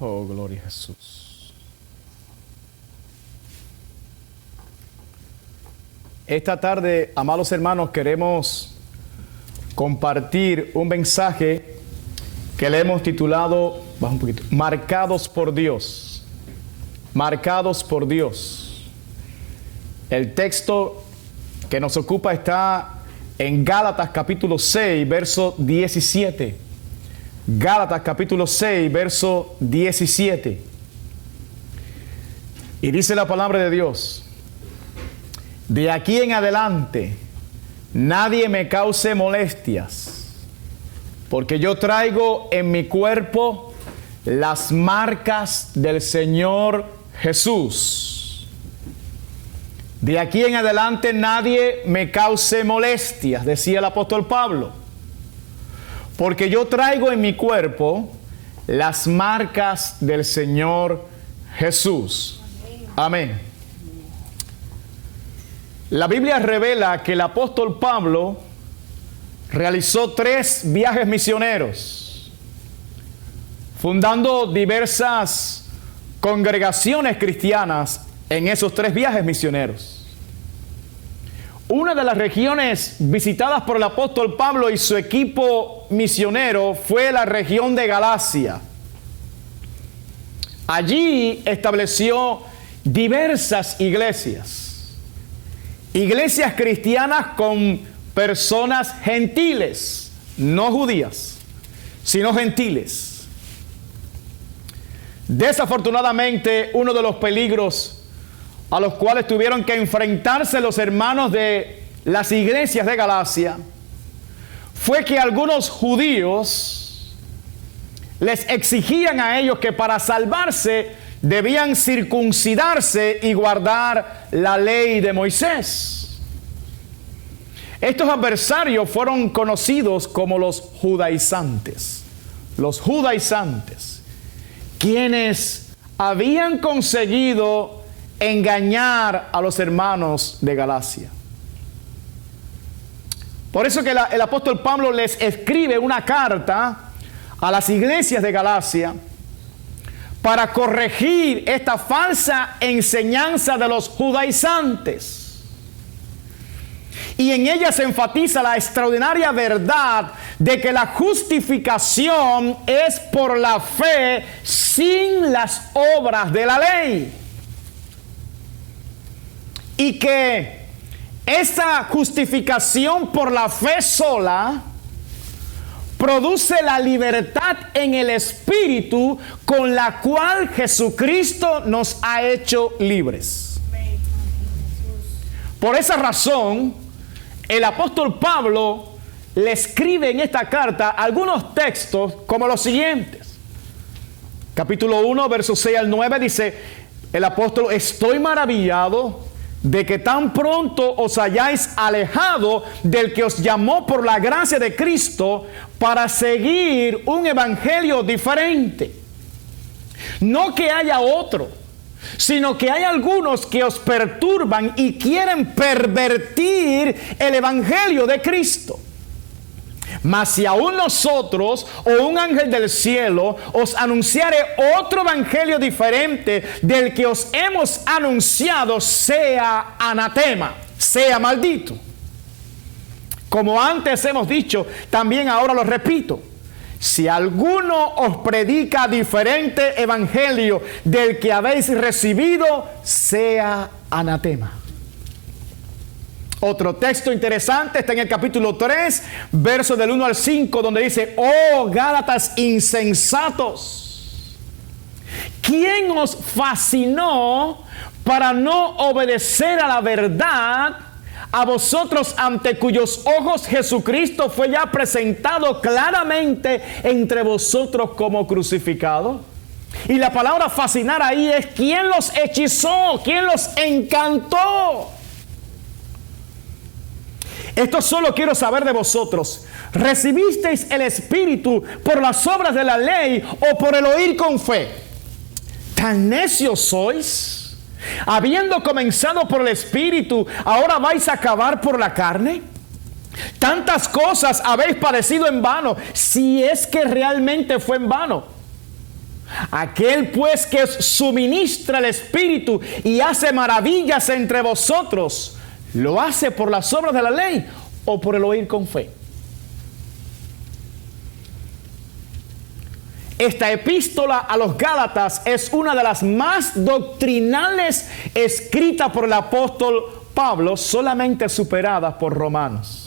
Oh, gloria a Jesús. Esta tarde, amados hermanos, queremos compartir un mensaje que le hemos titulado, baja un poquito, Marcados por Dios. Marcados por Dios. El texto que nos ocupa está en Gálatas capítulo 6, verso 17. Gálatas capítulo 6, verso 17. Y dice la palabra de Dios: de aquí en adelante nadie me cause molestias, porque yo traigo en mi cuerpo las marcas del Señor Jesús. De aquí en adelante nadie me cause molestias, decía el apóstol Pablo, porque yo traigo en mi cuerpo las marcas del Señor Jesús. Amén. La Biblia revela que el apóstol Pablo realizó 3 viajes misioneros, fundando diversas congregaciones cristianas en esos 3 viajes misioneros. Una de las regiones visitadas por el apóstol Pablo y su equipo misionero fue la región de Galacia. Allí estableció diversas iglesias cristianas con personas gentiles, no judías, sino gentiles. Desafortunadamente, uno de los peligros a los cuales tuvieron que enfrentarse los hermanos de las iglesias de Galacia fue que algunos judíos les exigían a ellos que para salvarse debían circuncidarse y guardar la ley de Moisés. Estos adversarios fueron conocidos como los judaizantes. Los judaizantes, quienes habían conseguido engañar a los hermanos de Galacia. Por eso que el apóstol Pablo les escribe una carta a las iglesias de Galacia para corregir esta falsa enseñanza de los judaizantes. Y en ella se enfatiza la extraordinaria verdad de que la justificación es por la fe sin las obras de la ley. Y que esa justificación por la fe sola produce la libertad en el Espíritu con la cual Jesucristo nos ha hecho libres. Por esa razón, el apóstol Pablo le escribe en esta carta algunos textos como los siguientes. Capítulo 1, versos 6 al 9 dice el apóstol: estoy maravillado de que tan pronto os hayáis alejado del que os llamó por la gracia de Cristo para seguir un evangelio diferente. No que haya otro, sino que hay algunos que os perturban y quieren pervertir el evangelio de Cristo. Mas si aún nosotros o un ángel del cielo os anunciare otro evangelio diferente del que os hemos anunciado, sea anatema, sea maldito. Como antes hemos dicho, también ahora lo repito: si alguno os predica diferente evangelio del que habéis recibido, sea anatema. Otro texto interesante está en el capítulo 3, versos del 1 al 5, donde dice: oh Gálatas insensatos, ¿quién os fascinó para no obedecer a la verdad, a vosotros ante cuyos ojos Jesucristo fue ya presentado claramente entre vosotros como crucificado? Y la palabra fascinar ahí es ¿quién los hechizó? ¿Quién los encantó? Esto solo quiero saber de vosotros: ¿recibisteis el Espíritu por las obras de la ley o por el oír con fe? ¿Tan necios sois? Habiendo comenzado por el Espíritu, ¿ahora vais a acabar por la carne? Tantas cosas habéis padecido en vano, si es que realmente fue en vano. Aquel pues que suministra el Espíritu y hace maravillas entre vosotros, ¿lo hace por las obras de la ley o por el oír con fe? Esta epístola a los Gálatas es una de las más doctrinales escritas por el apóstol Pablo, solamente superada por Romanos.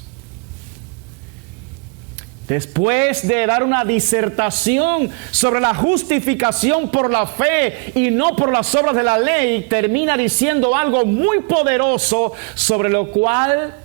Después de dar una disertación sobre la justificación por la fe y no por las obras de la ley, termina diciendo algo muy poderoso sobre lo cual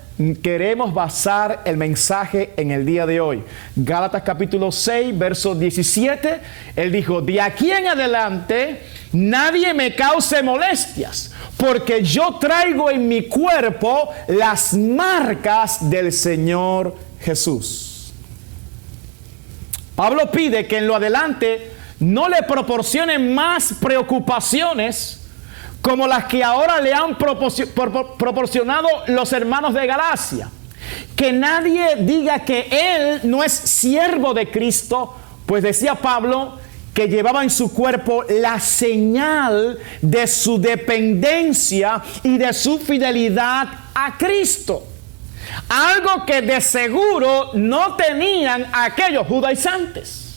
queremos basar el mensaje en el día de hoy. Gálatas capítulo 6, verso 17, él dijo: de aquí en adelante nadie me cause molestias, porque yo traigo en mi cuerpo las marcas del Señor Jesús. Pablo pide que en lo adelante no le proporcionen más preocupaciones como las que ahora le han proporcionado los hermanos de Galacia. Que nadie diga que él no es siervo de Cristo, pues decía Pablo que llevaba en su cuerpo la señal de su dependencia y de su fidelidad a Cristo. Algo que de seguro no tenían aquellos judaizantes.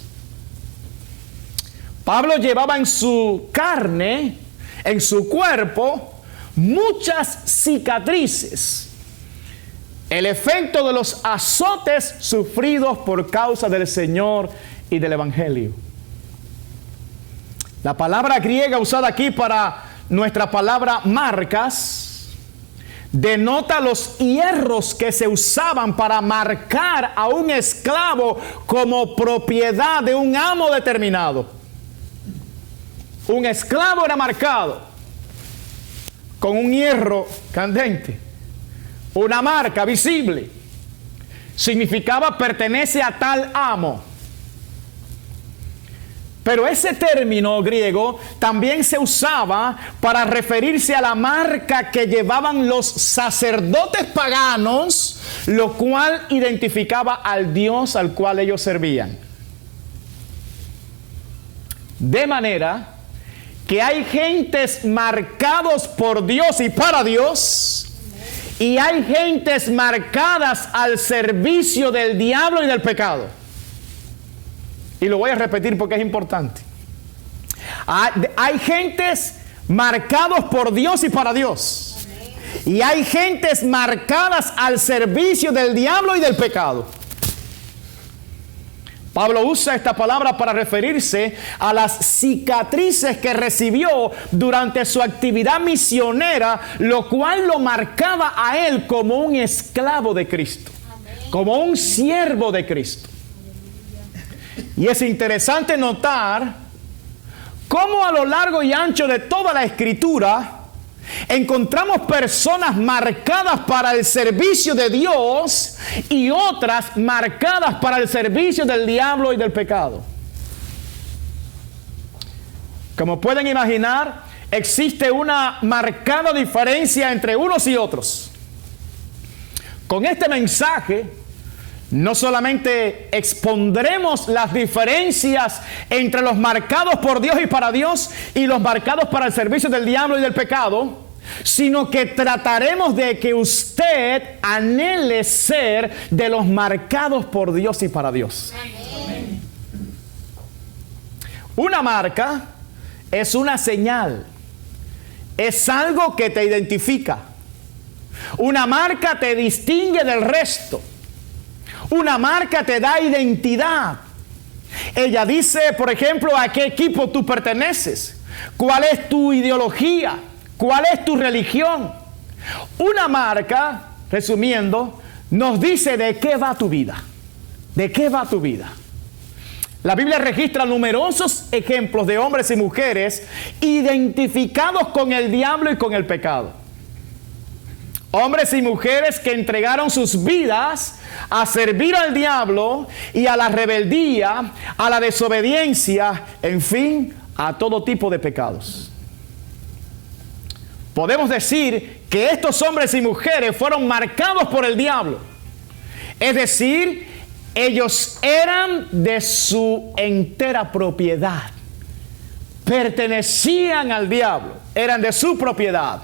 Pablo llevaba en su carne, en su cuerpo, muchas cicatrices. El efecto de los azotes sufridos por causa del Señor y del Evangelio. La palabra griega usada aquí para nuestra palabra marcas denota los hierros que se usaban para marcar a un esclavo como propiedad de un amo determinado. Un esclavo era marcado con un hierro candente, una marca visible. Significaba pertenece a tal amo. Pero ese término griego también se usaba para referirse a la marca que llevaban los sacerdotes paganos, lo cual identificaba al Dios al cual ellos servían. De manera que hay gentes marcados por Dios y para Dios, y hay gentes marcadas al servicio del diablo y del pecado. Y lo voy a repetir porque es importante. Hay gentes marcados por Dios y para Dios. Y hay gentes marcadas al servicio del diablo y del pecado. Pablo usa esta palabra para referirse a las cicatrices que recibió durante su actividad misionera, lo cual lo marcaba a él como un esclavo de Cristo, como un siervo de Cristo. Y es interesante notar cómo a lo largo y ancho de toda la Escritura encontramos personas marcadas para el servicio de Dios y otras marcadas para el servicio del diablo y del pecado. Como pueden imaginar, existe una marcada diferencia entre unos y otros. Con este mensaje no solamente expondremos las diferencias entre los marcados por Dios y para Dios y los marcados para el servicio del diablo y del pecado, sino que trataremos de que usted anhele ser de los marcados por Dios y para Dios. Amén. Una marca es una señal, es algo que te identifica. Una marca te distingue del resto. Una marca te da identidad. Ella dice, por ejemplo, a qué equipo tú perteneces, cuál es tu ideología, cuál es tu religión. Una marca, resumiendo, nos dice de qué va tu vida. ¿De qué va tu vida? La Biblia registra numerosos ejemplos de hombres y mujeres identificados con el diablo y con el pecado. Hombres y mujeres que entregaron sus vidas a servir al diablo y a la rebeldía, a la desobediencia, en fin, a todo tipo de pecados. Podemos decir que estos hombres y mujeres fueron marcados por el diablo. Es decir, ellos eran de su entera propiedad. pertenecían al diablo, eran de su propiedad.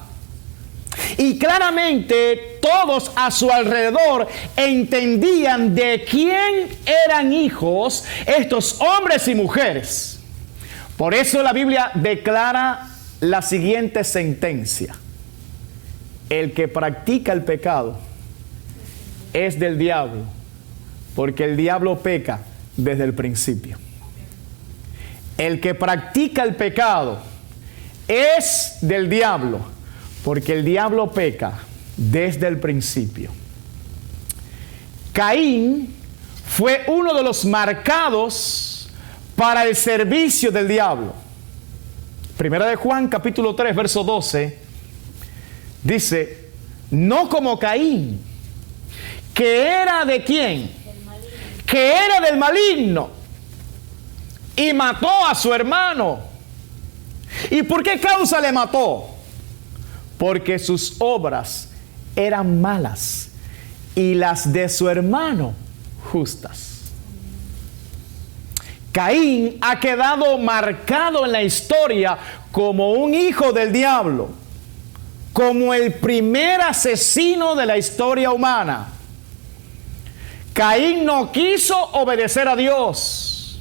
Y claramente todos a su alrededor entendían de quién eran hijos estos hombres y mujeres. Por eso la Biblia declara la siguiente sentencia: el que practica el pecado es del diablo, porque el diablo peca desde el principio. El que practica el pecado es del diablo, porque el diablo peca desde el principio. Caín fue uno de los marcados para el servicio del diablo. Primera de Juan, capítulo 3, verso 12, dice: no como Caín, que era de quién, que era del maligno, y mató a su hermano. ¿Y por qué causa le mató? Porque sus obras eran malas y las de su hermano justas. Caín ha quedado marcado en la historia como un hijo del diablo, como el primer asesino de la historia humana. Caín no quiso obedecer a Dios.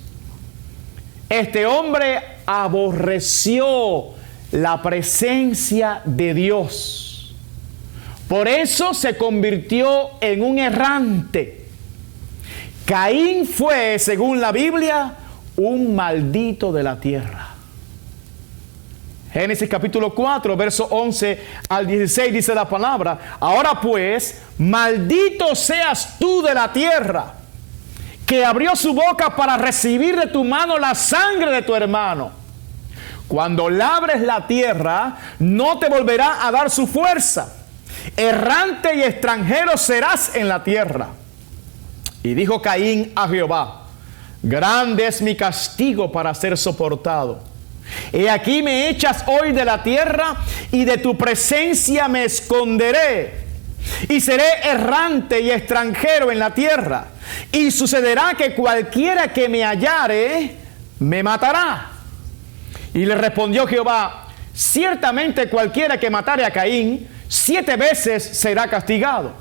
Este hombre aborreció la presencia de Dios. Por eso se convirtió en un errante. Caín fue, según la Biblia, un maldito de la tierra. Génesis capítulo 4, verso 11 al 16 dice la palabra: ahora pues, maldito seas tú de la tierra, que abrió su boca para recibir de tu mano la sangre de tu hermano. Cuando labres la tierra, no te volverá a dar su fuerza. Errante y extranjero serás en la tierra. Y dijo Caín a Jehová: grande es mi castigo para ser soportado. He aquí me echas hoy de la tierra, y de tu presencia me esconderé, y seré errante y extranjero en la tierra. Y sucederá que cualquiera que me hallare, me matará. Y le respondió Jehová: ciertamente cualquiera que matare a Caín, 7 veces será castigado.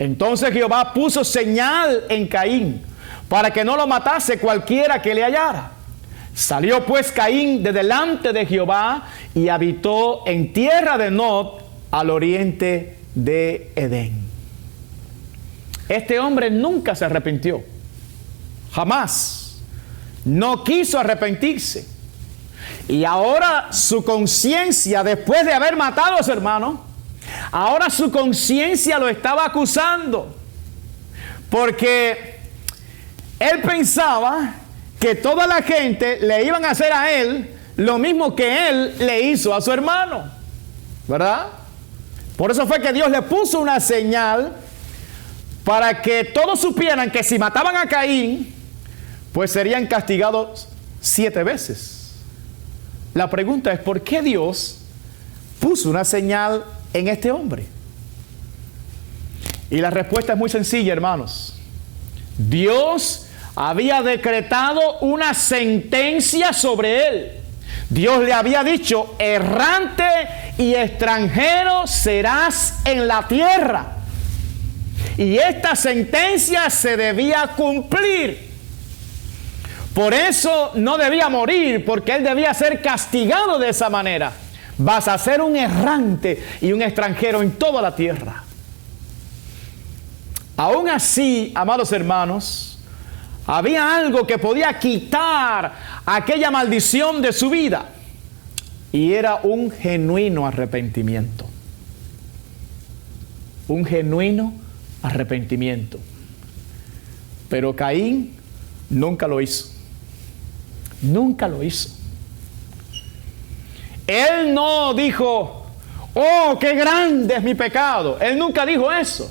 Entonces Jehová puso señal en Caín, para que no lo matase cualquiera que le hallara. Salió pues Caín de delante de Jehová y habitó en tierra de Nod, al oriente de Edén. Este hombre nunca se arrepintió, jamás. No quiso arrepentirse. Y ahora su conciencia, después de haber matado a su hermano, ahora su conciencia lo estaba acusando, porque él pensaba que toda la gente le iban a hacer a él lo mismo que él le hizo a su hermano, ¿verdad? Por eso fue que Dios le puso una señal para que todos supieran que si mataban a Caín, pues serían castigados 7 veces. La pregunta es: ¿por qué Dios puso una señal en este hombre? Y la respuesta es muy sencilla, hermanos. Dios había decretado una sentencia sobre él. Dios le había dicho: errante y extranjero serás en la tierra. Y esta sentencia se debía cumplir. Por eso no debía morir, porque él debía ser castigado de esa manera. Vas a ser un errante y un extranjero en toda la tierra. Aún así, amados hermanos, había algo que podía quitar aquella maldición de su vida, y era un genuino arrepentimiento. Un genuino arrepentimiento. Pero Caín nunca lo hizo. Nunca lo hizo. Él no dijo: oh, qué grande es mi pecado. Él nunca dijo eso.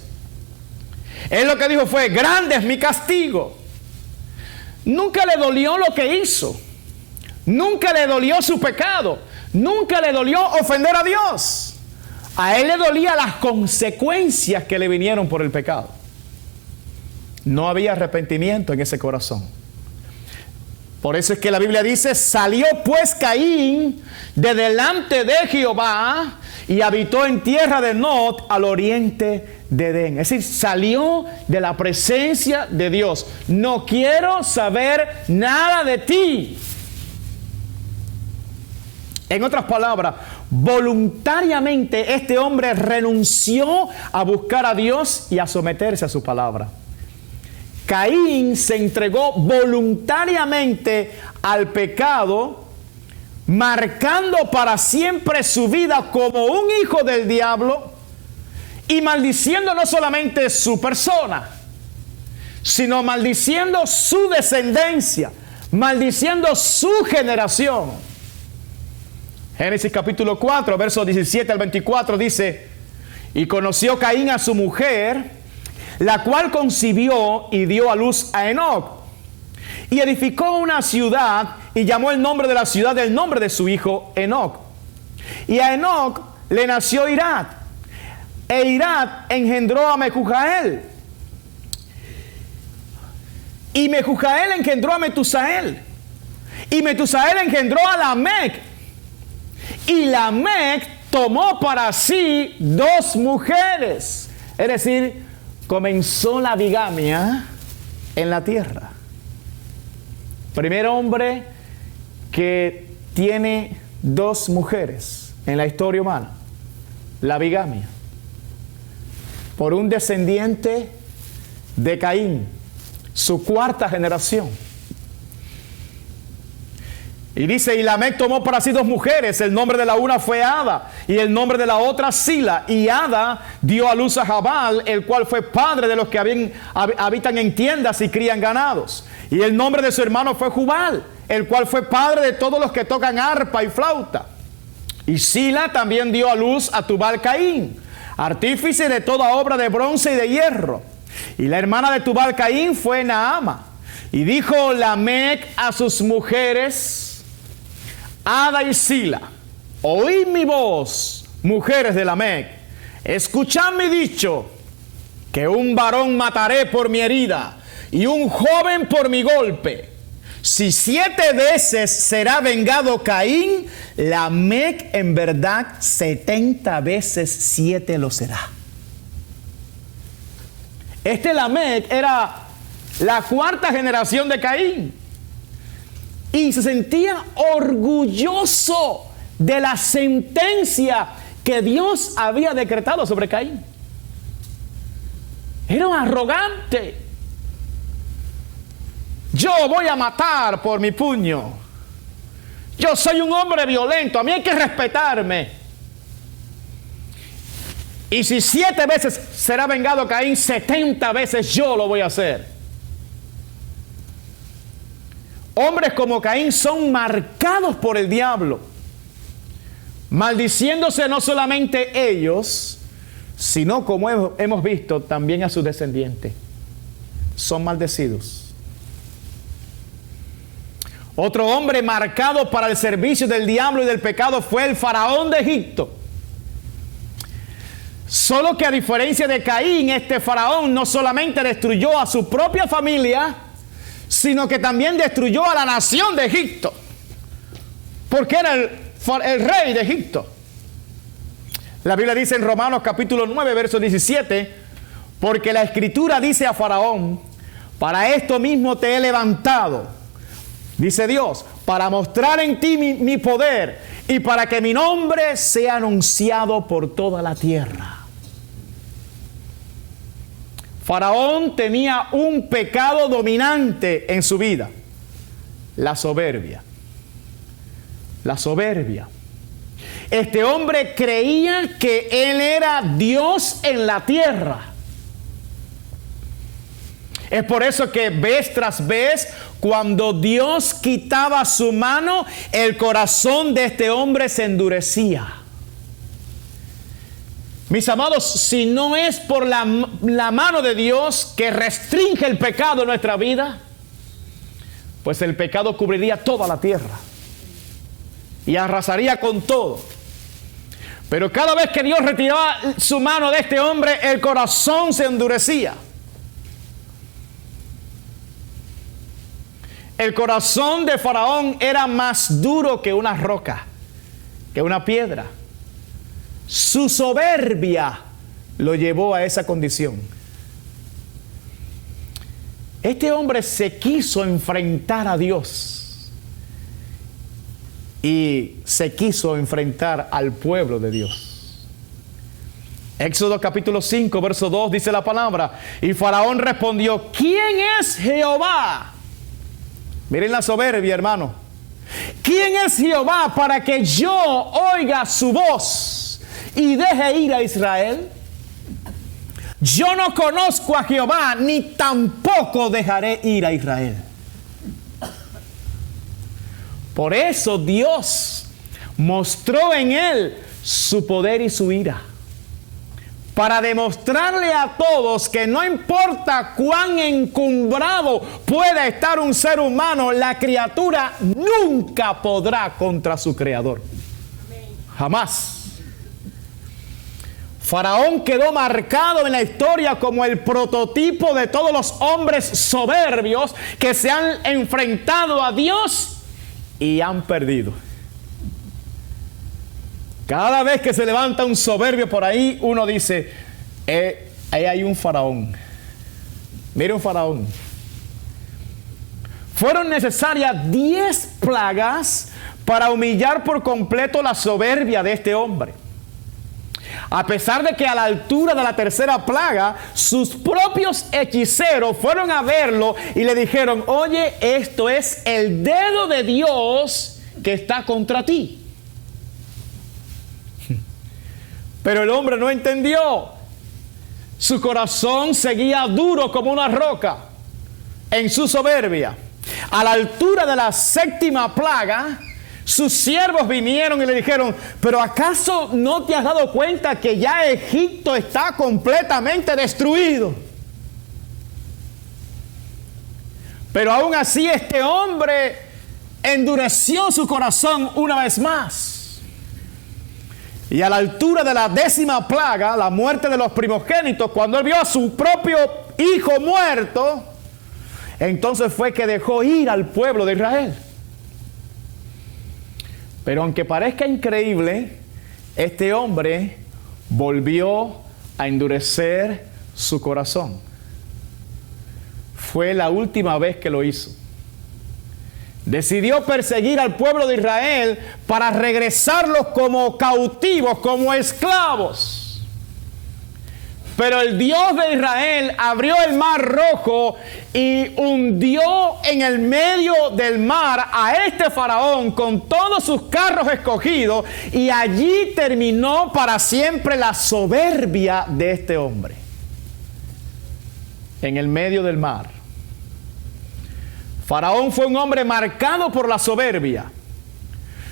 Él lo que dijo fue: grande es mi castigo. Nunca le dolió lo que hizo. Nunca le dolió su pecado. Nunca le dolió ofender a Dios. A él le dolía las consecuencias que le vinieron por el pecado. No había arrepentimiento en ese corazón. Por eso es que la Biblia dice, salió pues Caín de delante de Jehová y habitó en tierra de Nod al oriente de Edén. Es decir, salió de la presencia de Dios. No quiero saber nada de ti. En otras palabras, voluntariamente este hombre renunció a buscar a Dios y a someterse a su palabra. Caín se entregó voluntariamente al pecado, marcando para siempre su vida como un hijo del diablo y maldiciendo no solamente su persona, sino maldiciendo su descendencia, maldiciendo su generación. Génesis capítulo 4, versos 17 al 24 dice, y conoció Caín a su mujer, la cual concibió y dio a luz a Enoc. Y edificó una ciudad y llamó el nombre de la ciudad del nombre de su hijo Enoc. Y a Enoc le nació Irad. E Irad engendró a Mehujael. Y Mehujael engendró a Metusael. Y Metusael engendró a Lamec. Y Lamec tomó para sí 2 mujeres. Es decir, comenzó la bigamia en la tierra. Primer hombre que tiene 2 mujeres en la historia humana. La bigamia. Por un descendiente de Caín, su 4ª generación. Y dice, y Lamec tomó para sí 2 mujeres, el nombre de la una fue Ada, y el nombre de la otra Sila. Y Ada dio a luz a Jabal, el cual fue padre de los que habitan en tiendas y crían ganados. Y el nombre de su hermano fue Jubal, el cual fue padre de todos los que tocan arpa y flauta. Y Sila también dio a luz a Tubal Caín, artífice de toda obra de bronce y de hierro. Y la hermana de Tubal Caín fue Naama. Y dijo Lamec a sus mujeres, Ada y Sila, oíd mi voz, mujeres de Lamec, escuchad mi dicho, que un varón mataré por mi herida y un joven por mi golpe. Si 7 veces será vengado Caín, Lamec en verdad 70 veces 7 lo será. Este Lamec era la 4ª generación de Caín. Y se sentía orgulloso de la sentencia que Dios había decretado sobre Caín. Era un arrogante. Yo voy a matar por mi puño. Yo soy un hombre violento, a mí hay que respetarme. Y si 7 veces será vengado Caín, 70 veces yo lo voy a hacer. Hombres como Caín son marcados por el diablo, maldiciéndose no solamente ellos, sino como hemos visto también a sus descendientes. Son maldecidos. Otro hombre marcado para el servicio del diablo y del pecado fue el faraón de Egipto. Solo que a diferencia de Caín, este faraón no solamente destruyó a su propia familia, sino que también destruyó a la nación de Egipto, porque era el rey de Egipto. La Biblia dice en Romanos capítulo 9, verso 17, porque la Escritura dice a Faraón, para esto mismo te he levantado, dice Dios, para mostrar en ti mi poder y para que mi nombre sea anunciado por toda la tierra. Faraón tenía un pecado dominante en su vida, la soberbia. La soberbia. Este hombre creía que él era Dios en la tierra. Es por eso que vez tras vez, cuando Dios quitaba su mano, el corazón de este hombre se endurecía. Mis amados, si no es por la mano de Dios que restringe el pecado en nuestra vida, pues el pecado cubriría toda la tierra y arrasaría con todo. Pero cada vez que Dios retiraba su mano de este hombre, el corazón se endurecía. El corazón de Faraón era más duro que una roca, que una piedra. Su soberbia lo llevó a esa condición. Este hombre se quiso enfrentar a Dios y se quiso enfrentar al pueblo de Dios. Éxodo capítulo 5, verso 2 dice la palabra: y Faraón respondió: ¿quién es Jehová? Miren la soberbia, hermano. ¿Quién es Jehová para que yo oiga su voz y deje ir a Israel? Yo no conozco a Jehová, ni tampoco dejaré ir a Israel. Por eso Dios mostró en él su poder y su ira, para demostrarle a todos que no importa cuán encumbrado pueda estar un ser humano, la criatura nunca podrá contra su creador. Jamás. Faraón quedó marcado en la historia como el prototipo de todos los hombres soberbios que se han enfrentado a Dios y han perdido. Cada vez que se levanta un soberbio por ahí, uno dice: ahí hay un faraón. Mire, un faraón. Fueron necesarias 10 plagas para humillar por completo la soberbia de este hombre. A pesar de que a la altura de la tercera plaga, sus propios hechiceros fueron a verlo y le dijeron: oye, esto es el dedo de Dios que está contra ti. Pero el hombre no entendió. Su corazón seguía duro como una roca en su soberbia. A la altura de la séptima plaga, sus siervos vinieron y le dijeron: ¿pero acaso no te has dado cuenta que ya Egipto está completamente destruido? Pero aún así este hombre endureció su corazón una vez más. Y a la altura de la 10ª plaga, la muerte de los primogénitos, cuando él vio a su propio hijo muerto, entonces fue que dejó ir al pueblo de Israel. Pero aunque parezca increíble, este hombre volvió a endurecer su corazón. Fue la última vez que lo hizo. Decidió perseguir al pueblo de Israel para regresarlos como cautivos, como esclavos. Pero el Dios de Israel abrió el mar rojo y hundió en el medio del mar a este faraón con todos sus carros escogidos, y allí terminó para siempre la soberbia de este hombre. En el medio del mar. Faraón fue un hombre marcado por la soberbia.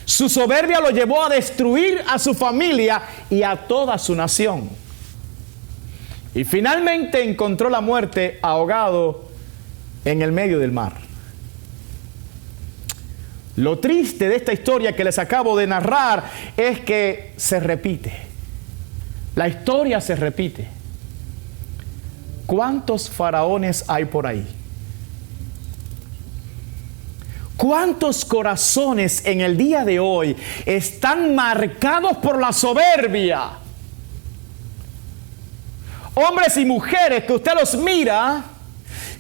Su soberbia lo llevó a destruir a su familia y a toda su nación. Y finalmente encontró la muerte ahogado en el medio del mar. Lo triste de esta historia que les acabo de narrar es que se repite. La historia se repite. ¿Cuántos faraones hay por ahí? ¿Cuántos corazones en el día de hoy están marcados por la soberbia? Hombres y mujeres que usted los mira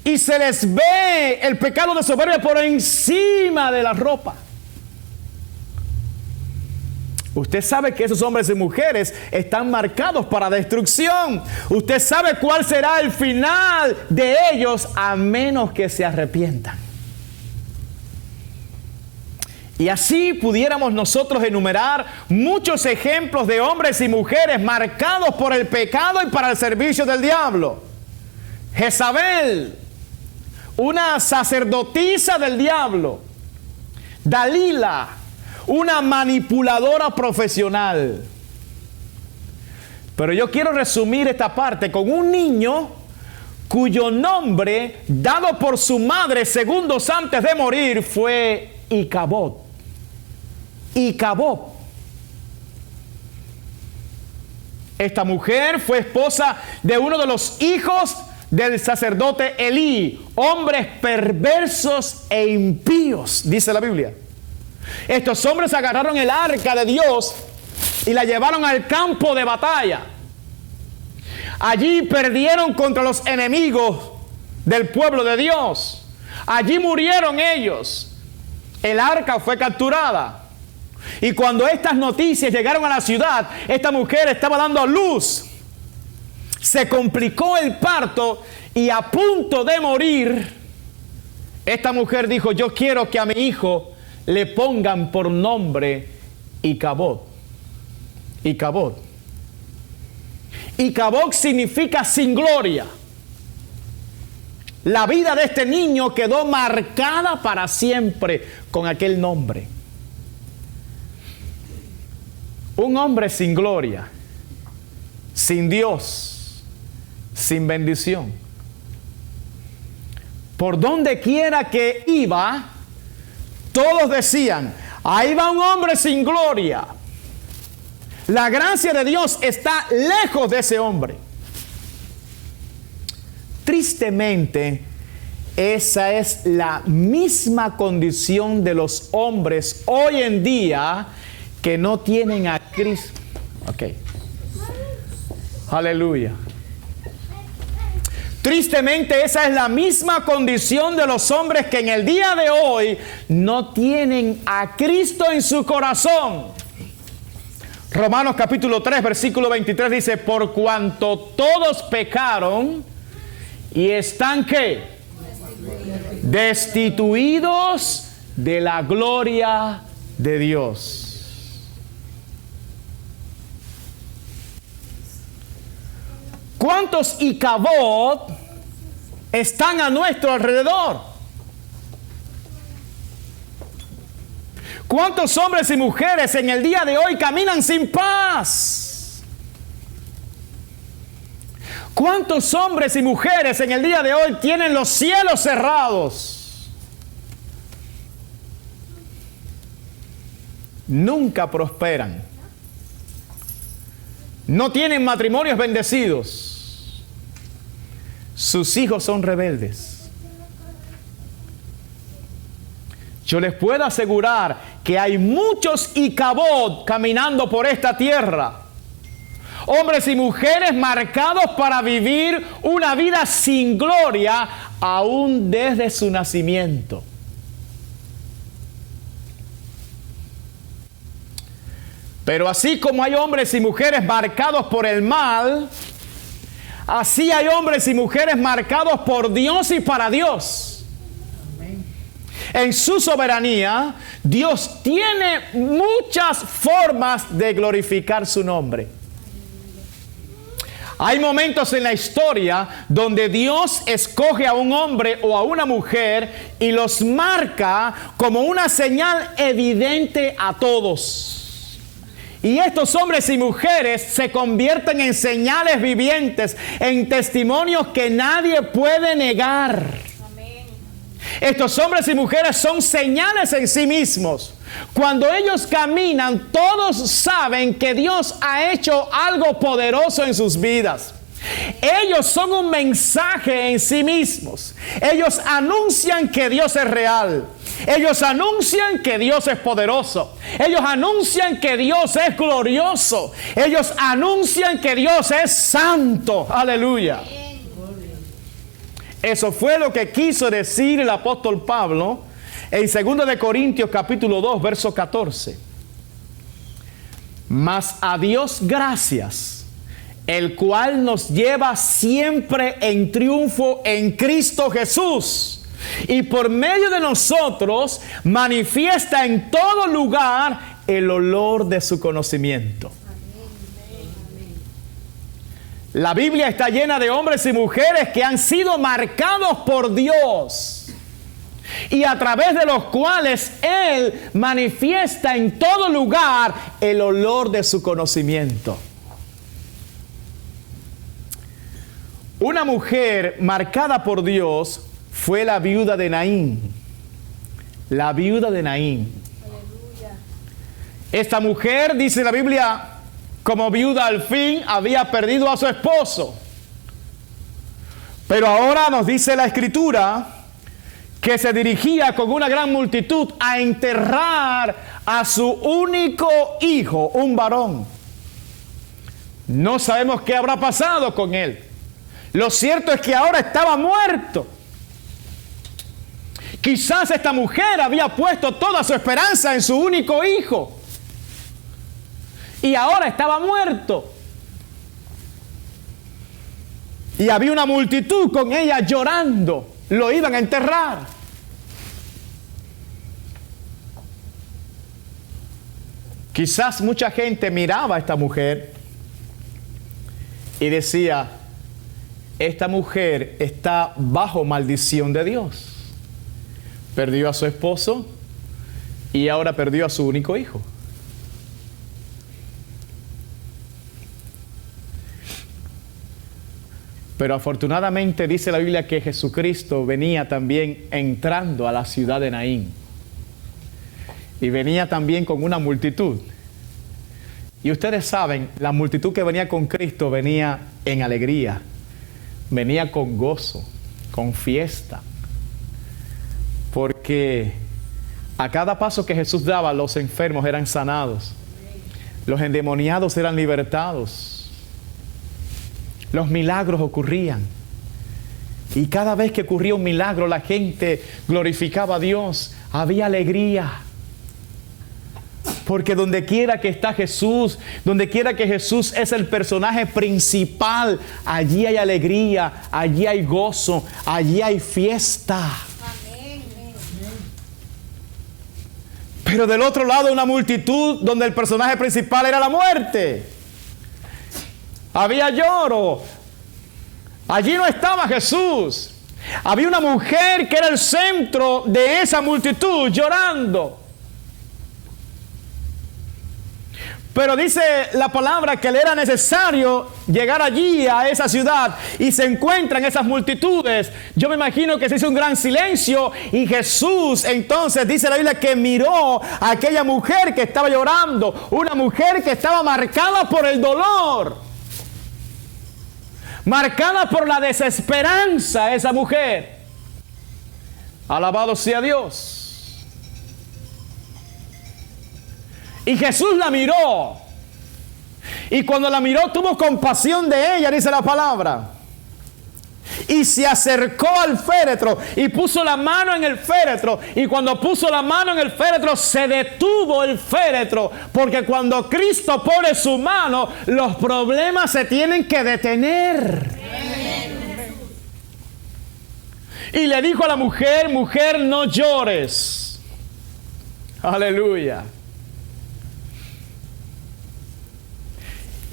y se les ve el pecado de soberbia por encima de la ropa. Usted sabe que esos hombres y mujeres están marcados para destrucción. Usted sabe cuál será el final de ellos a menos que se arrepientan. Y así pudiéramos nosotros enumerar muchos ejemplos de hombres y mujeres marcados por el pecado y para el servicio del diablo. Jezabel, una sacerdotisa del diablo. Dalila, una manipuladora profesional. Pero yo quiero resumir esta parte con un niño cuyo nombre, dado por su madre segundos antes de morir, fue Icabod. Icabod. Esta mujer fue esposa de uno de los hijos del sacerdote Elí, hombres perversos e impíos, dice la Biblia. Estos hombres agarraron el arca de Dios y la llevaron al campo de batalla. Allí perdieron contra los enemigos del pueblo de Dios. Allí murieron ellos. El arca fue capturada. Y cuando estas noticias llegaron a la ciudad, esta mujer estaba dando a luz. Se complicó el parto y a punto de morir, esta mujer dijo: yo quiero que a mi hijo le pongan por nombre Icabod. Icabod. Icabod significa sin gloria. La vida de este niño quedó marcada para siempre con aquel nombre. Un hombre sin gloria, sin Dios, sin bendición. Por donde quiera que iba, todos decían: ahí va un hombre sin gloria. La gracia de Dios está lejos de ese hombre. Tristemente, esa es la misma condición de los hombres hoy en día que no tienen a Cristo. Ok. Aleluya. Tristemente, esa es la misma condición de los hombres que en el día de hoy no tienen a Cristo en su corazón. Romanos capítulo 3, versículo 23 dice: por cuanto todos pecaron y están ¿qué? Destituidos de la gloria de Dios. ¿Cuántos Icabod están a nuestro alrededor? ¿Cuántos hombres y mujeres en el día de hoy caminan sin paz? ¿Cuántos hombres y mujeres en el día de hoy tienen los cielos cerrados? Nunca prosperan. No tienen matrimonios bendecidos. Sus hijos son rebeldes. Yo les puedo asegurar que hay muchos Icabod caminando por esta tierra. Hombres y mujeres marcados para vivir una vida sin gloria aún desde su nacimiento. Pero así como hay hombres y mujeres marcados por el mal, así hay hombres y mujeres marcados por Dios y para Dios. Amén. En su soberanía, Dios tiene muchas formas de glorificar su nombre. Hay momentos en la historia donde Dios escoge a un hombre o a una mujer y los marca como una señal evidente a todos. Y estos hombres y mujeres se convierten en señales vivientes, en testimonios que nadie puede negar. Amén. Estos hombres y mujeres son señales en sí mismos. Cuando ellos caminan, todos saben que Dios ha hecho algo poderoso en sus vidas. Ellos son un mensaje en sí mismos. Ellos anuncian que Dios es real. Ellos anuncian que Dios es poderoso. Ellos anuncian que Dios es glorioso. Ellos anuncian que Dios es santo. Aleluya. Eso fue lo que quiso decir el apóstol Pablo en 2 de Corintios capítulo 2, verso 14. Mas a Dios gracias, el cual nos lleva siempre en triunfo en Cristo Jesús, y por medio de nosotros manifiesta en todo lugar el olor de su conocimiento. La Biblia está llena de hombres y mujeres que han sido marcados por Dios y a través de los cuales Él manifiesta en todo lugar el olor de su conocimiento. Una mujer marcada por Dios fue la viuda de Naín. La viuda de Naín. Aleluya. Esta mujer, dice la Biblia, como viuda al fin había perdido a su esposo. Pero ahora nos dice la Escritura que se dirigía con una gran multitud a enterrar a su único hijo, un varón. No sabemos qué habrá pasado con él. Lo cierto es que ahora estaba muerto. Quizás esta mujer había puesto toda su esperanza en su único hijo y ahora estaba muerto. Y había una multitud con ella llorando. Lo iban a enterrar. Quizás mucha gente miraba a esta mujer y decía, esta mujer está bajo maldición de Dios. Perdió a su esposo y ahora perdió a su único hijo. Pero afortunadamente dice la Biblia que Jesucristo venía también entrando a la ciudad de Naín. Y venía también con una multitud. Y ustedes saben, la multitud que venía con Cristo venía en alegría. Venía con gozo, con fiesta. Porque a cada paso que Jesús daba, los enfermos eran sanados. Los endemoniados eran libertados. Los milagros ocurrían. Y cada vez que ocurría un milagro, la gente glorificaba a Dios. Había alegría. Porque donde quiera que está Jesús, donde quiera que Jesús es el personaje principal, allí hay alegría, allí hay gozo, allí hay fiesta. Pero del otro lado una multitud donde el personaje principal era la muerte. Había lloro. Allí no estaba Jesús. Había una mujer que era el centro de esa multitud llorando. Pero dice la palabra que le era necesario llegar allí a esa ciudad y se encuentran esas multitudes. Yo me imagino que se hizo un gran silencio y Jesús entonces dice la Biblia que miró a aquella mujer que estaba llorando, una mujer que estaba marcada por el dolor, marcada por la desesperanza, esa mujer. Alabado sea Dios. Y Jesús la miró. Y cuando la miró tuvo compasión de ella, dice la palabra. Y se acercó al féretro y puso la mano en el féretro. Y cuando puso la mano en el féretro se detuvo el féretro. Porque cuando Cristo pone su mano, los problemas se tienen que detener. Y le dijo a la mujer, mujer, no llores. Aleluya.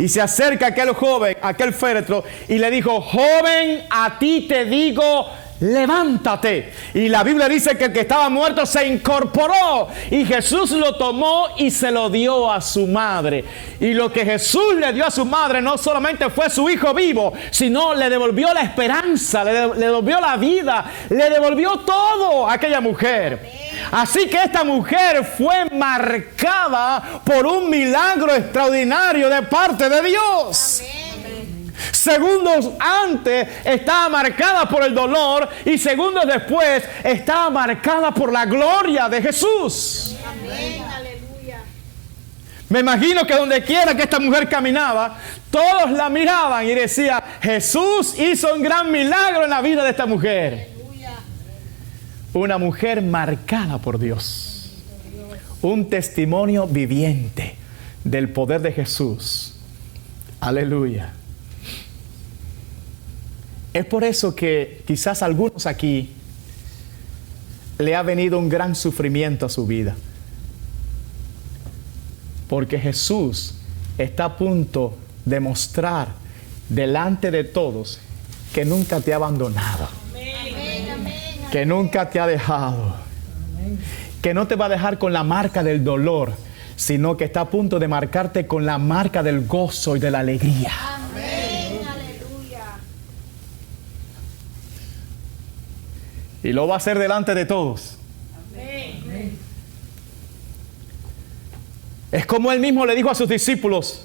Y se acerca aquel joven, aquel féretro, y le dijo, joven, a ti te digo, levántate. Y la Biblia dice que el que estaba muerto se incorporó. Y Jesús lo tomó y se lo dio a su madre. Y lo que Jesús le dio a su madre no solamente fue su hijo vivo, sino le devolvió la esperanza, le devolvió la vida, le devolvió todo a aquella mujer. Así que esta mujer fue marcada por un milagro extraordinario de parte de Dios. Segundos antes estaba marcada por el dolor y segundos después estaba marcada por la gloria de Jesús. Amén. Aleluya. Me imagino que donde quiera que esta mujer caminaba, todos la miraban y decían, Jesús hizo un gran milagro en la vida de esta mujer. Una mujer marcada por Dios. Un testimonio viviente del poder de Jesús. Aleluya. Es por eso que quizás a algunos aquí le ha venido un gran sufrimiento a su vida. Porque Jesús está a punto de mostrar delante de todos que nunca te ha abandonado. Que nunca te ha dejado. Que no te va a dejar con la marca del dolor, sino que está a punto de marcarte con la marca del gozo y de la alegría. Amén. Aleluya. Y lo va a hacer delante de todos. Amén. Es como él mismo le dijo a sus discípulos,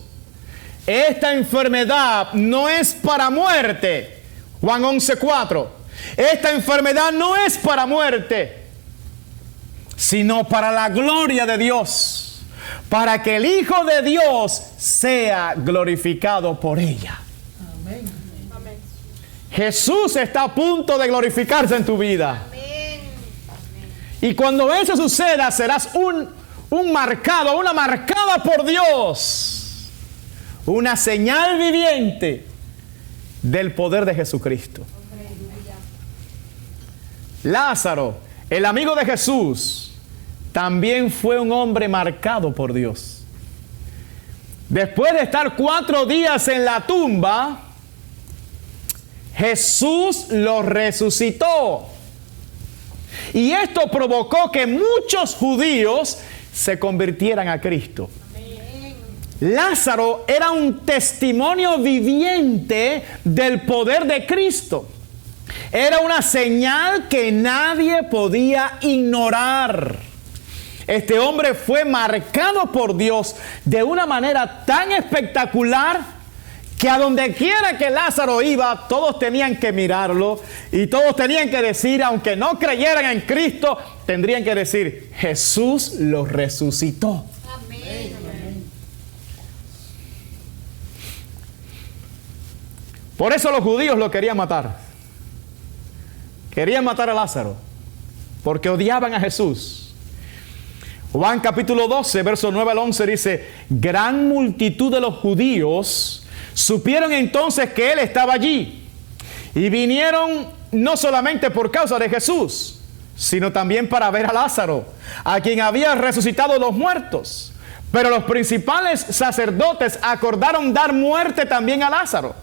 esta enfermedad no es para muerte. Juan 11:4. Esta enfermedad no es para muerte, sino para la gloria de Dios, para que el Hijo de Dios sea glorificado por ella. Amén. Jesús está a punto de glorificarse en tu vida. Y cuando eso suceda, serás un marcado, una marcada por Dios, una señal viviente del poder de Jesucristo. Lázaro, el amigo de Jesús, también fue un hombre marcado por Dios. Después de estar 4 días en la tumba, Jesús lo resucitó. Y esto provocó que muchos judíos se convirtieran a Cristo. Lázaro era un testimonio viviente del poder de Cristo. Era una señal que nadie podía ignorar. Este hombre fue marcado por Dios de una manera tan espectacular que a donde quiera que Lázaro iba, todos tenían que mirarlo y todos tenían que decir, aunque no creyeran en Cristo, tendrían que decir, Jesús lo resucitó. Amén. Por eso los judíos lo querían matar. Querían matar a Lázaro, porque odiaban a Jesús. Juan capítulo 12, verso 9 al 11 dice, gran multitud de los judíos supieron entonces que Él estaba allí y vinieron no solamente por causa de Jesús, sino también para ver a Lázaro, a quien había resucitado de los muertos. Pero los principales sacerdotes acordaron dar muerte también a Lázaro,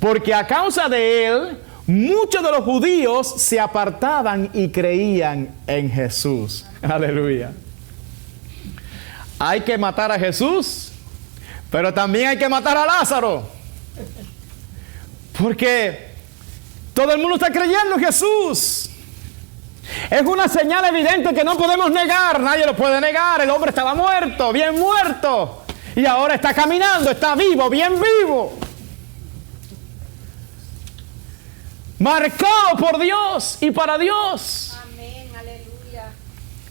porque a causa de él muchos de los judíos se apartaban y creían en Jesús. Aleluya. Hay que matar a Jesús, pero también hay que matar a Lázaro. Porque todo el mundo está creyendo en Jesús. Es una señal evidente que no podemos negar. Nadie lo puede negar. El hombre estaba muerto, bien muerto. Y ahora está caminando, está vivo, bien vivo. Marcado por Dios y para Dios. Amén, aleluya.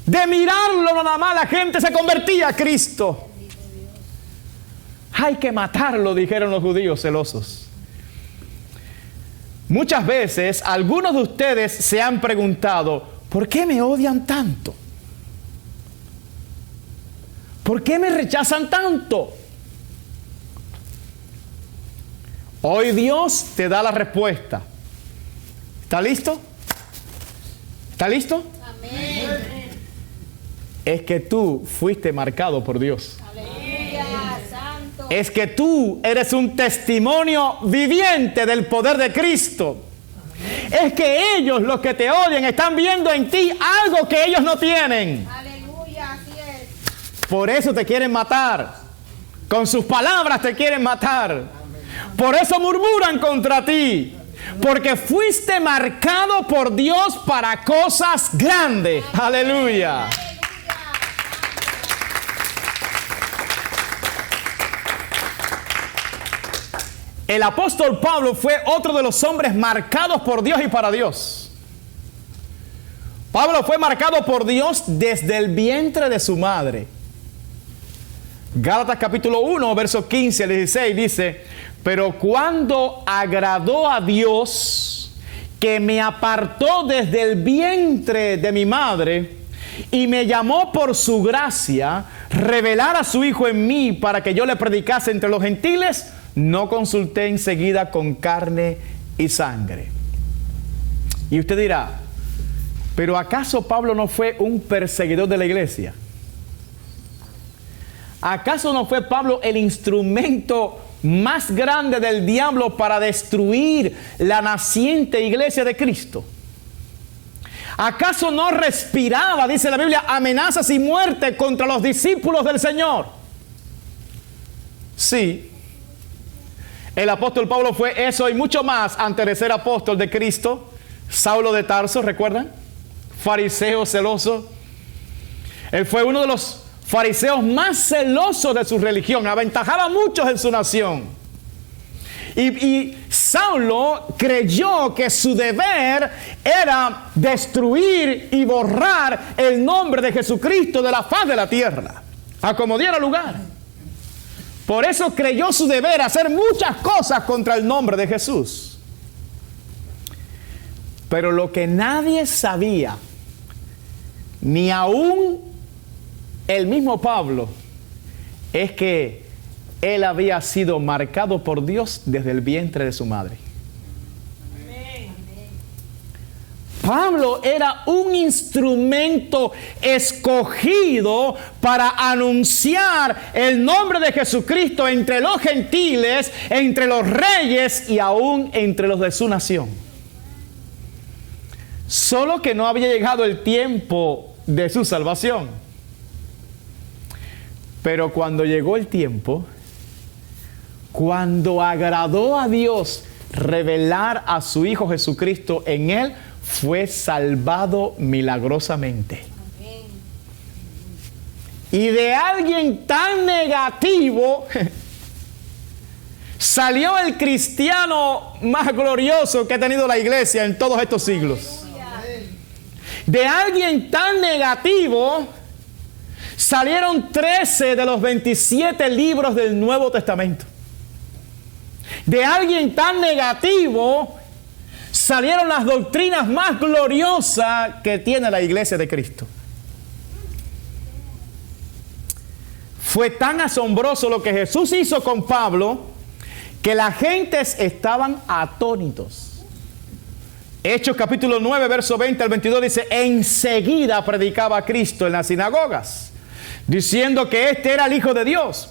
De mirarlo nada más la gente se convertía a Cristo. Hay que matarlo, dijeron los judíos celosos. Muchas veces algunos de ustedes se han preguntado, ¿por qué me odian tanto? ¿Por qué me rechazan tanto? Hoy Dios te da la respuesta. ¿Está listo? ¿Está listo? Amén. Es que tú fuiste marcado por Dios. Aleluya, santo. Es que tú eres un testimonio viviente del poder de Cristo. Es que ellos, los que te odian, están viendo en ti algo que ellos no tienen. Aleluya, así es. Por eso te quieren matar. Con sus palabras te quieren matar. Por eso murmuran contra ti. Porque fuiste marcado por Dios para cosas grandes. Aleluya. El apóstol Pablo fue otro de los hombres marcados por Dios y para Dios. Pablo fue marcado por Dios desde el vientre de su madre. Gálatas capítulo 1, versos 15 al 16 dice, pero cuando agradó a Dios, que me apartó desde el vientre de mi madre y me llamó por su gracia, revelar a su Hijo en mí para que yo le predicase entre los gentiles, no consulté enseguida con carne y sangre. Y usted dirá, ¿pero acaso Pablo no fue un perseguidor de la iglesia? ¿Acaso no fue Pablo el instrumento más grande del diablo para destruir la naciente iglesia de Cristo? ¿Acaso no respiraba, dice la Biblia, amenazas y muerte contra los discípulos del Señor? Sí. El apóstol Pablo fue eso y mucho más antes de ser apóstol de Cristo. Saulo de Tarso, ¿recuerdan? Fariseo celoso. Él fue uno de los fariseos más celosos de su religión, aventajaba a muchos en su nación. Y Saulo creyó que su deber era destruir y borrar el nombre de Jesucristo de la faz de la tierra, a como diera lugar. Por eso creyó su deber hacer muchas cosas contra el nombre de Jesús. Pero lo que nadie sabía, ni aún el mismo Pablo, es que él había sido marcado por Dios desde el vientre de su madre. Pablo era un instrumento escogido para anunciar el nombre de Jesucristo entre los gentiles, entre los reyes y aún entre los de su nación. Solo que no había llegado el tiempo de su salvación. Pero cuando llegó el tiempo, cuando agradó a Dios revelar a su Hijo Jesucristo en él, fue salvado milagrosamente. Amén. Y de alguien tan negativo salió el cristiano más glorioso que ha tenido la iglesia en todos estos siglos. De alguien tan negativo salieron 13 de los 27 libros del Nuevo Testamento. De alguien tan negativo salieron las doctrinas más gloriosas que tiene la iglesia de Cristo. Fue tan asombroso lo que Jesús hizo con Pablo que las gentes estaban atónitos. Hechos capítulo 9, verso 20 al 22 dice: enseguida predicaba Cristo en las sinagogas, diciendo que este era el Hijo de Dios.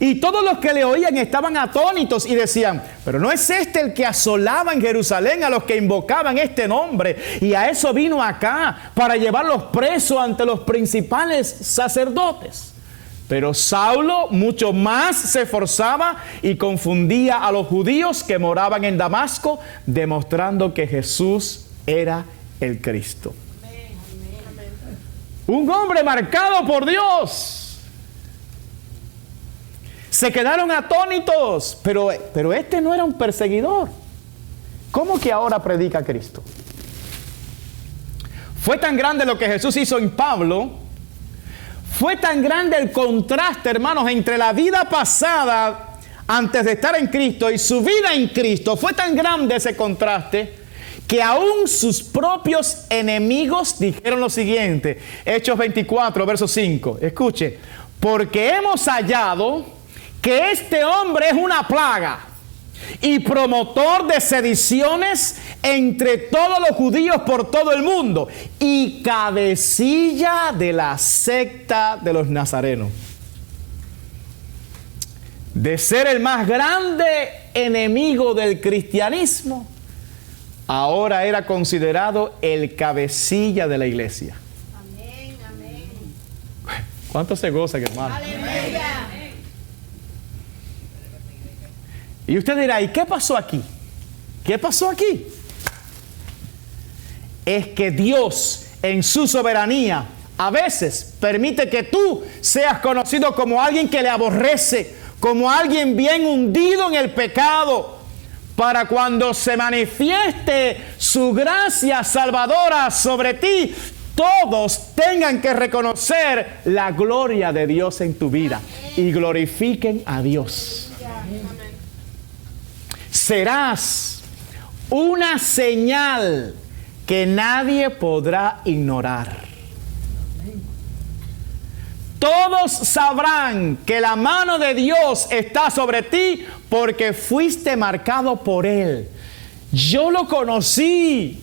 Y todos los que le oían estaban atónitos y decían: pero ¿no es este el que asolaba en Jerusalén a los que invocaban este nombre? Y a eso vino acá, para llevarlos presos ante los principales sacerdotes. Pero Saulo mucho más se esforzaba y confundía a los judíos que moraban en Damasco, demostrando que Jesús era el Cristo. Un hombre marcado por Dios. Se quedaron atónitos, pero este no era un perseguidor. ¿Cómo que ahora predica Cristo? Fue tan grande lo que Jesús hizo en Pablo, fue tan grande el contraste, hermanos, entre la vida pasada antes de estar en Cristo y su vida en Cristo. Fue tan grande ese contraste que aún sus propios enemigos dijeron lo siguiente. Hechos 24, verso 5. Escuche: porque hemos hallado que este hombre es una plaga y promotor de sediciones entre todos los judíos por todo el mundo, y cabecilla de la secta de los nazarenos. De ser el más grande enemigo del cristianismo, ahora era considerado el cabecilla de la iglesia. Amén, amén. ¿Cuánto se goza, hermano? Aleluya. Y usted dirá: ¿y qué pasó aquí? ¿Qué pasó aquí? Es que Dios, en su soberanía, a veces permite que tú seas conocido como alguien que le aborrece, como alguien bien hundido en el pecado, para cuando se manifieste su gracia salvadora sobre ti, todos tengan que reconocer la gloria de Dios en tu vida y glorifiquen a Dios. Serás una señal que nadie podrá ignorar. Todos sabrán que la mano de Dios está sobre ti porque fuiste marcado por Él. Yo lo conocí.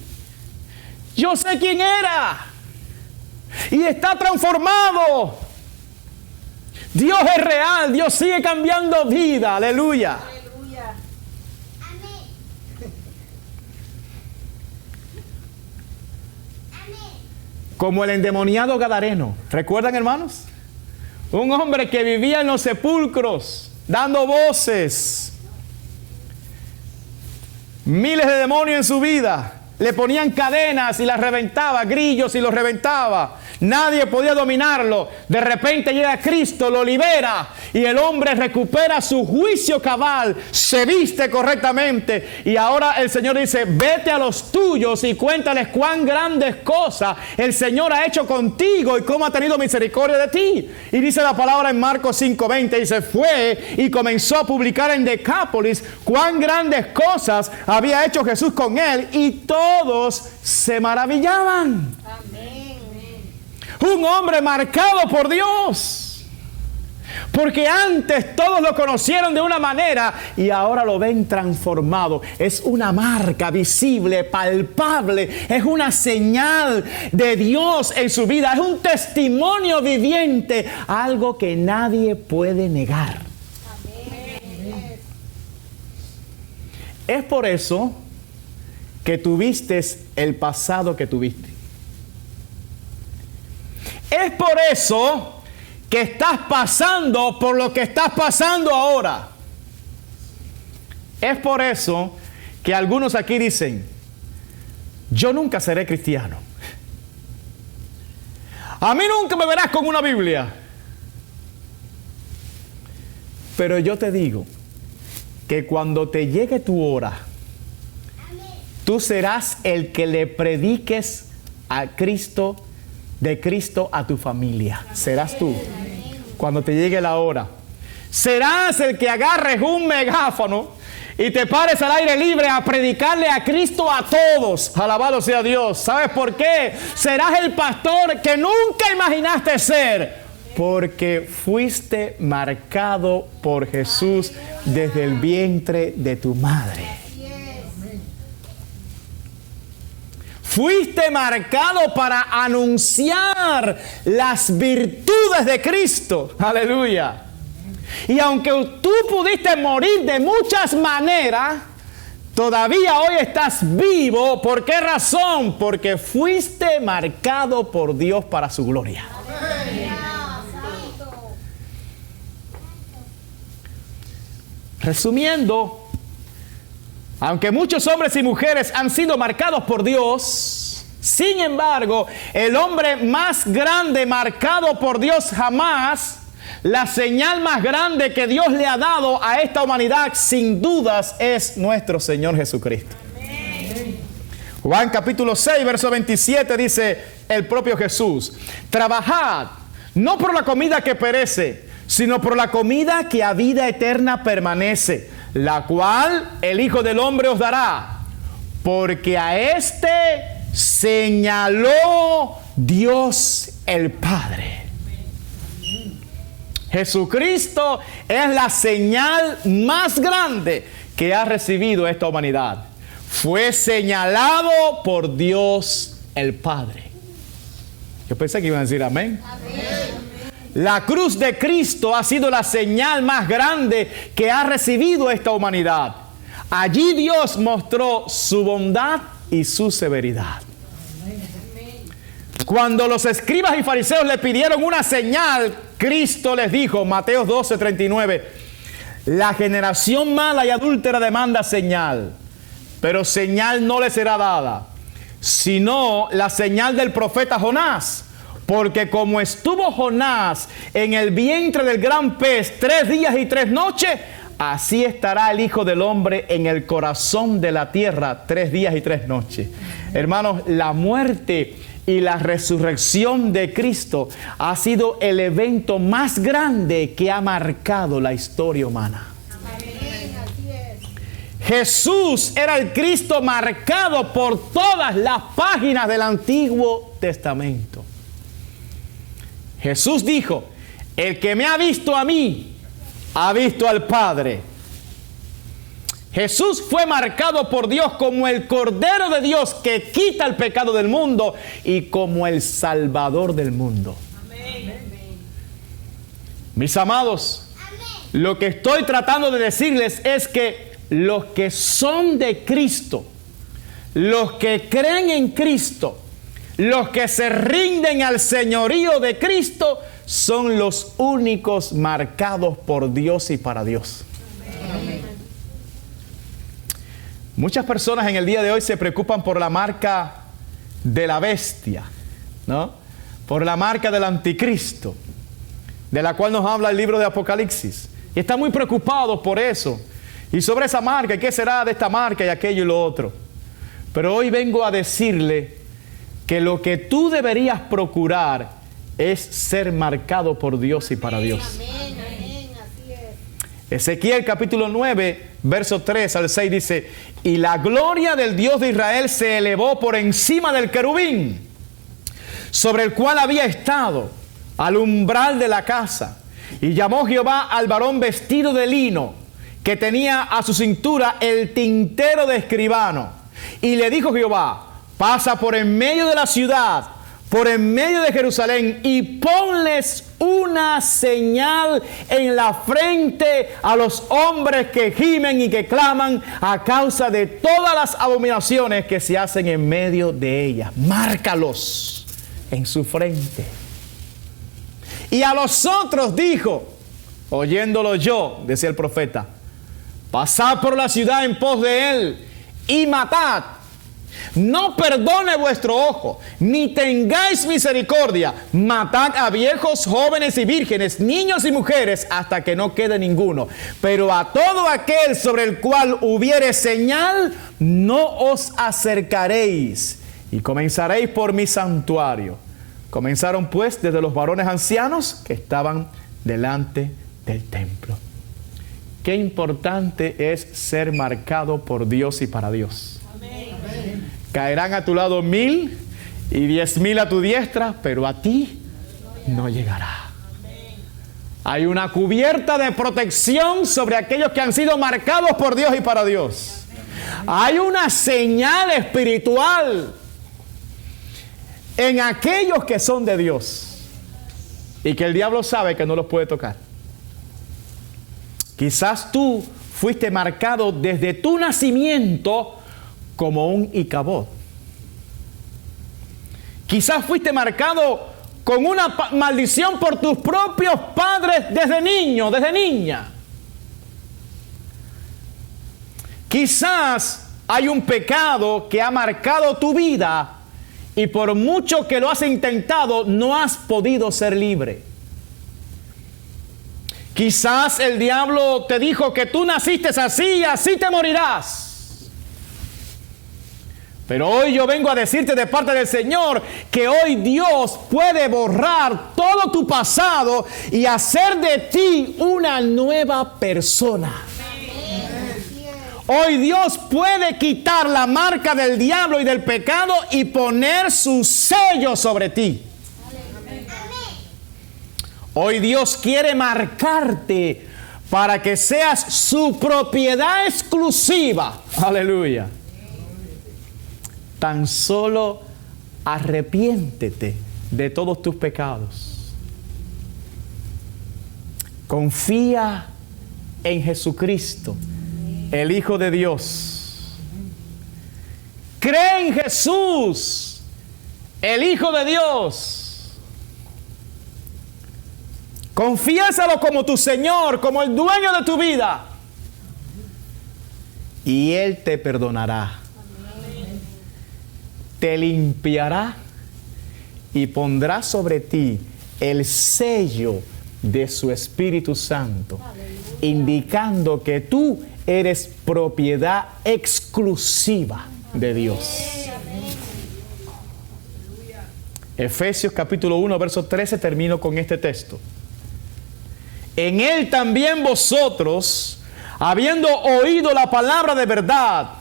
Yo sé quién era. Y está transformado. Dios es real. Dios sigue cambiando vida. Aleluya. Como el endemoniado gadareno. ¿Recuerdan, hermanos? Un hombre que vivía en los sepulcros, dando voces. Miles de demonios en su vida. Le ponían cadenas y las reventaba, grillos y los reventaba. Nadie podía dominarlo. De repente llega Cristo, lo libera y el hombre recupera su juicio cabal, se viste correctamente y ahora el Señor dice, vete a los tuyos y cuéntales cuán grandes cosas el Señor ha hecho contigo y cómo ha tenido misericordia de ti. Y dice la palabra en Marcos 5:20, dice, fue y comenzó a publicar en Decápolis cuán grandes cosas había hecho Jesús con él y todos se maravillaban. Amén. Un hombre marcado por Dios. Porque antes todos lo conocieron de una manera y ahora lo ven transformado. Es una marca visible, palpable. Es una señal de Dios en su vida. Es un testimonio viviente. Algo que nadie puede negar. Amén. Es por eso que tuviste el pasado que tuviste. Es por eso que estás pasando por lo que estás pasando ahora. Es por eso que algunos aquí dicen, yo nunca seré cristiano. A mí nunca me verás con una Biblia. Pero yo te digo que cuando te llegue tu hora, tú serás el que le prediques a Cristo, de Cristo a tu familia. Serás tú. Cuando te llegue la hora. Serás el que agarres un megáfono y te pares al aire libre a predicarle a Cristo a todos. Alabado sea Dios. ¿Sabes por qué? Serás el pastor que nunca imaginaste ser. Porque fuiste marcado por Jesús desde el vientre de tu madre. Fuiste marcado para anunciar las virtudes de Cristo. Aleluya. Y aunque tú pudiste morir de muchas maneras, todavía hoy estás vivo. ¿Por qué razón? Porque fuiste marcado por Dios para su gloria. Resumiendo, aunque muchos hombres y mujeres han sido marcados por Dios, sin embargo, el hombre más grande marcado por Dios jamás, la señal más grande que Dios le ha dado a esta humanidad, sin dudas, es nuestro Señor Jesucristo. Amén. Juan capítulo 6, verso 27 dice el propio Jesús, trabajad no por la comida que perece, sino por la comida que a vida eterna permanece, la cual el Hijo del Hombre os dará, porque a este señaló Dios el Padre. Jesucristo es la señal más grande que ha recibido esta humanidad. Fue señalado por Dios el Padre. Yo pensé que iban a decir amén. Amén. La cruz de Cristo ha sido la señal más grande que ha recibido esta humanidad. Allí Dios mostró su bondad y su severidad. Cuando los escribas y fariseos le pidieron una señal, Cristo les dijo, Mateo 12:39, la generación mala y adúltera demanda señal, pero señal no le será dada, sino la señal del profeta Jonás. Porque como estuvo Jonás en el vientre del gran pez 3 días y 3 noches, así estará el Hijo del Hombre en el corazón de la tierra 3 días y 3 noches. Hermanos, la muerte y la resurrección de Cristo ha sido el evento más grande que ha marcado la historia humana. Jesús era el Cristo marcado por todas las páginas del Antiguo Testamento. Jesús dijo, el que me ha visto a mí, ha visto al Padre. Jesús fue marcado por Dios como el Cordero de Dios que quita el pecado del mundo y como el Salvador del mundo. Amén. Mis amados, lo que estoy tratando de decirles es que los que son de Cristo, los que creen en Cristo, los que se rinden al señorío de Cristo son los únicos marcados por Dios y para Dios. Amén. Muchas personas en el día de hoy se preocupan por la marca de la bestia, ¿no? Por la marca del anticristo, de la cual nos habla el libro de Apocalipsis. Y están muy preocupados por eso. Y sobre esa marca, ¿y qué será de esta marca y aquello y lo otro? Pero hoy vengo a decirle que lo que tú deberías procurar es ser marcado por Dios y para Dios. Amén, amén, así es. Ezequiel capítulo 9, verso 3 al 6 dice: y la gloria del Dios de Israel se elevó por encima del querubín, sobre el cual había estado, al umbral de la casa. Y llamó Jehová al varón vestido de lino, que tenía a su cintura el tintero de escribano. Y le dijo Jehová: pasa por en medio de la ciudad, por en medio de Jerusalén, y ponles una señal en la frente a los hombres que gimen y que claman a causa de todas las abominaciones que se hacen en medio de ellas. Márcalos en su frente. Y a los otros dijo, oyéndolo yo, decía el profeta: pasad por la ciudad en pos de él y matad. No perdone vuestro ojo, ni tengáis misericordia. Matad a viejos, jóvenes y vírgenes, niños y mujeres, hasta que no quede ninguno. Pero a todo aquel sobre el cual hubiere señal, no os acercaréis. Y comenzaréis por mi santuario. Comenzaron pues desde los varones ancianos que estaban delante del templo. Qué importante es ser marcado por Dios y para Dios. Amén. Caerán a tu lado 1000 y 10,000 a tu diestra, pero a ti no llegará. Hay una cubierta de protección sobre aquellos que han sido marcados por Dios y para Dios. Hay una señal espiritual en aquellos que son de Dios y que el diablo sabe que no los puede tocar. Quizás tú fuiste marcado desde tu nacimiento como un Icabod. Quizás fuiste marcado con una maldición por tus propios padres desde niño, desde niña. Quizás hay un pecado que ha marcado tu vida y por mucho que lo has intentado, no has podido ser libre. Quizás el diablo te dijo que tú naciste así y así te morirás. Pero hoy yo vengo a decirte de parte del Señor que hoy Dios puede borrar todo tu pasado y hacer de ti una nueva persona. Hoy Dios puede quitar la marca del diablo y del pecado y poner su sello sobre ti. Hoy Dios quiere marcarte para que seas su propiedad exclusiva. Aleluya. Tan solo arrepiéntete de todos tus pecados. Confía en Jesucristo, el Hijo de Dios. Cree en Jesús, el Hijo de Dios. Confiésalo como tu Señor, como el dueño de tu vida. Y Él te perdonará. Te limpiará y pondrá sobre ti el sello de su Espíritu Santo, indicando que tú eres propiedad exclusiva de Dios. Efesios capítulo 1, verso 13, termino con este texto. En Él también vosotros, habiendo oído la palabra de verdad,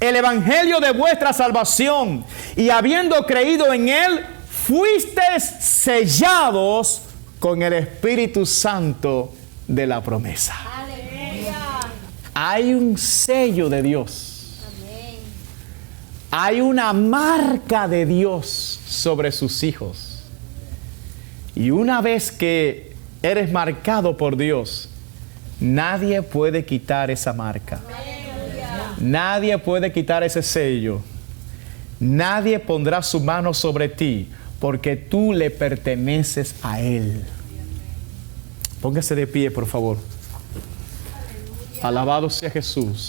el evangelio de vuestra salvación, y habiendo creído en Él, fuisteis sellados con el Espíritu Santo de la promesa. Hay un sello de Dios. Amén. Hay una marca de Dios sobre sus hijos. Y una vez que eres marcado por Dios, nadie puede quitar esa marca. Amén. Nadie puede quitar ese sello. Nadie pondrá su mano sobre ti, porque tú le perteneces a Él. Póngase de pie, por favor. Alabado sea Jesús.